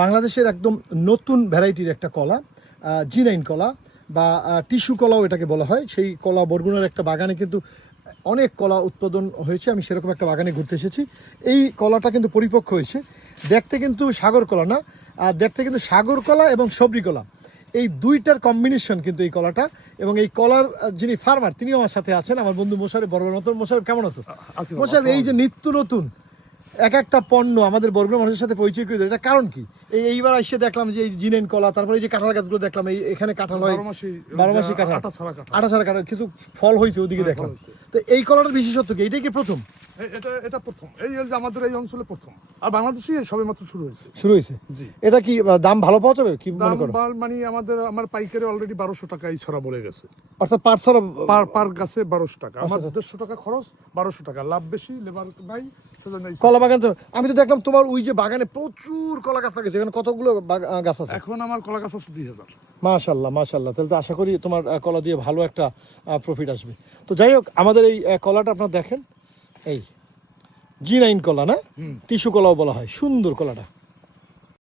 বাংলাদেশের একদম নতুন ভ্যারাইটির একটা কলা, G9 কলা বা টিস্যু কলাও এটাকে বলা হয়। সেই কলা বরগুনার একটা বাগানে কিন্তু অনেক কলা উৎপাদন হয়েছে। আমি সেরকম একটা বাগানে ঘুরতে এসেছি। এই কলাটা কিন্তু পরিপক্ক হয়েছে, দেখতে কিন্তু সাগর কলা না, দেখতে কিন্তু সাগর কলা এবং সবরি কলা, এই দুইটার কম্বিনেশন কিন্তু এই কলাটা। এবং এই কলার যিনি ফার্মার তিনিও আমার সাথে আছেন, আমার বন্ধু মোশারেফ বরগুনা। মোশারেফ কেমন আছো? মোশারেফ, এই যে নিত্য নতুন এক একটা পণ্য আমাদের বরগুনা মানুষের সাথে পরিচয় করে দেয়, এটা কারণ কি? এইবার এসে দেখলাম যে এই G9 কলা, তারপরে এই যে কাঁঠাল গাছগুলো দেখলাম, এই এখানে কাঁঠাল হয় 12 মাসি কাঁঠাল, আটা ছাড়া কাঁঠাল, কিছু ফল হয়েছে ওদিকে দেখলাম। তো এই কলাটার বিশেষত্ব কি? এটাই কি প্রথম? এটা প্রথম, এই যে আমাদের এই অঞ্চলে প্রথম, আর বাংলাদেশে সবেমাত্র শুরু হয়েছে। জি। এটা কি দাম ভালো পাওয়া যাবে কি মনে করো? মানে আমার পাইকারি অলরেডি 1200 টাকা এই ছড়া বলে গেছে, অর্থাৎ পার ছড়া পার গাছে 1200 টাকা। আমার 150 টাকা খরচ, 1200 টাকা লাভ, বেশি লেবার নাই। কলা বাগান তো আমি তো দেখলাম তোমার ওই যে বাগানে প্রচুর কলা গাছ লাগাইছে, এখানে কতগুলো গাছ আছে? এখন আমার কলা গাছ আছে 2000। মাশাআল্লাহ মাশাআল্লাহ, তাহলে তো আশা করি তোমার কলা দিয়ে ভালো একটা প্রফিট আসবে। তো যাই হোক, আমাদের এই কলাটা আপনারা দেখেন, এই G9 কলা না, টিস্যু কলাও বলা হয়, সুন্দর কলাটা।